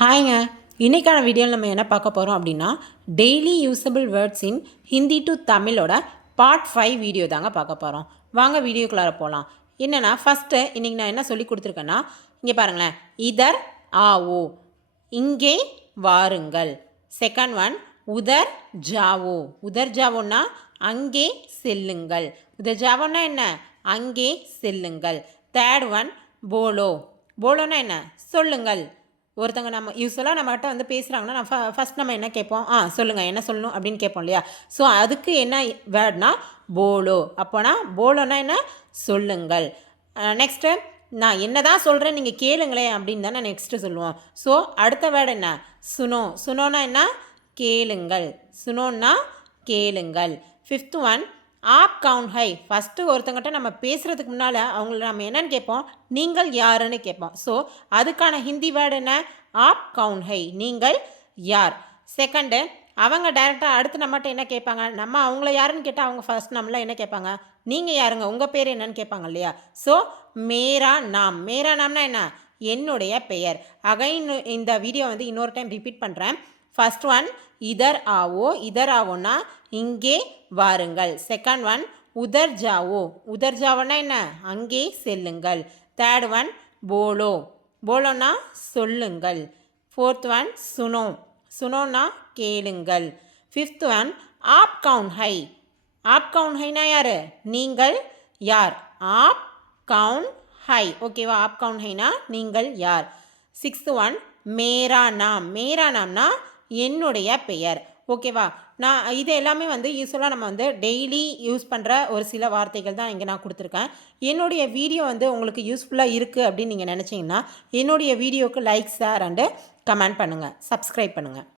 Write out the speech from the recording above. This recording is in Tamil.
ஹாய்ங்க, இன்றைக்கான வீடியோவில் நம்ம என்ன பார்க்க போகிறோம் அப்படின்னா daily usable words in Hindi to தமிழோட பார்ட் 5 வீடியோ தாங்க பார்க்க போகிறோம். வாங்க வீடியோக்குள்ளார போகலாம். என்னென்னா ஃபஸ்ட்டு இன்றைக்கி நான் என்ன சொல்லி கொடுத்துருக்கேன்னா, இங்கே பாருங்களேன், இதர் ஆவோ, இங்கே வாருங்கள். செகண்ட் ஒன் உதர் ஜாவோ, உதர் ஜாவோன்னா அங்கே செல்லுங்கள். உதர் ஜாவோன்னா என்ன, அங்கே செல்லுங்கள். தேர்ட் ஒன் போலோ, போலோன்னா என்ன, சொல்லுங்கள். ஒருத்தங்க நம்ம யூஸ்வலாக நம்மகிட்ட வந்து பேசுகிறாங்கன்னா நான் ஃபஸ்ட் நம்ம என்ன கேட்போம், சொல்லுங்கள் என்ன சொல்லணும் அப்படின்னு கேட்போம் இல்லையா. ஸோ அதுக்கு என்ன வேர்ட்னா போலோ. அப்போனா போலோனா என்ன, சொல்லுங்கள். நெக்ஸ்ட்டு நான் என்ன தான் சொல்கிறேன் நீங்கள் கேளுங்களேன் அப்படின்னு தானே நெக்ஸ்ட்டு சொல்லுவோம். ஸோ அடுத்த வேர்டு என்ன, சுனோ. சுனோனா என்ன, கேளுங்கள். சுனோன்னா கேளுங்கள். ஃபிஃப்த் ஒன் ஆப் கவுண்ட் ஹை. ஃபஸ்ட்டு ஒருத்தங்கிட்ட நம்ம பேசுகிறதுக்கு முன்னால் அவங்கள நம்ம என்னென்னு கேட்போம், நீங்கள் யாருன்னு கேட்போம். ஸோ அதுக்கான ஹிந்தி வேர்டு என்ன, ஆப் கவுண்ட் ஹை, நீங்கள் யார். செகண்டு அவங்க டைரெக்டாக அடுத்து நம்மகிட்ட என்ன கேட்பாங்க, நம்ம அவங்கள யாருன்னு கேட்டால் அவங்க ஃபஸ்ட் நம்மள என்ன கேட்பாங்க, நீங்கள் யாருங்க, உங்கள் பேர் என்னன்னு கேட்பாங்க இல்லையா. ஸோ மேரா நாம், மேரா நாம்னா என்ன, என்னுடைய பெயர். அகைன் இந்த வீடியோ வந்து இன்னொரு டைம் ரிப்பீட் பண்ணுறேன். ஃபஸ்ட் ஒன் இதர் ஆவோ, இதர் ஆவோன்னா இங்கே வாருங்கள். செகண்ட் ஒன் உதர் ஜாவோ, உதர் ஜாவோன்னா என்ன, அங்கே செல்லுங்கள். தேர்ட் ஒன் போலோ, போலோன்னா சொல்லுங்கள். ஃபோர்த் ஒன் சுனோ, சுனோன்னா கேளுங்கள். ஃபிஃப்த் ஒன் ஆப் கவுண்ட் ஹை, ஆப் கவுண்ட் ஹைனா யார், நீங்கள் யார். ஆப் கவுண்ட் ஹை, ஓகேவா, ஆப் கவுண்ட் ஹைனா நீங்கள் யார். சிக்ஸ்த் ஒன் மேரா நாம், மேரா நாம்னா என்னுடைய பெயர். ஓகேவா, நான் இது எல்லாமே வந்து யூஸ்வலாக நம்ம வந்து டெய்லி யூஸ் பண்ணுற ஒரு சில வார்த்தைகள் தான் இங்கே நான் கொடுத்துருக்கேன். என்னுடைய வீடியோ வந்து உங்களுக்கு யூஸ்ஃபுல்லாக இருக்குது அப்படின்னு நீங்கள் நினச்சிங்கன்னா என்னுடைய வீடியோவுக்கு லைக், ஷேர் அண்டு கமெண்ட் பண்ணுங்கள், சப்ஸ்கிரைப் பண்ணுங்கள்.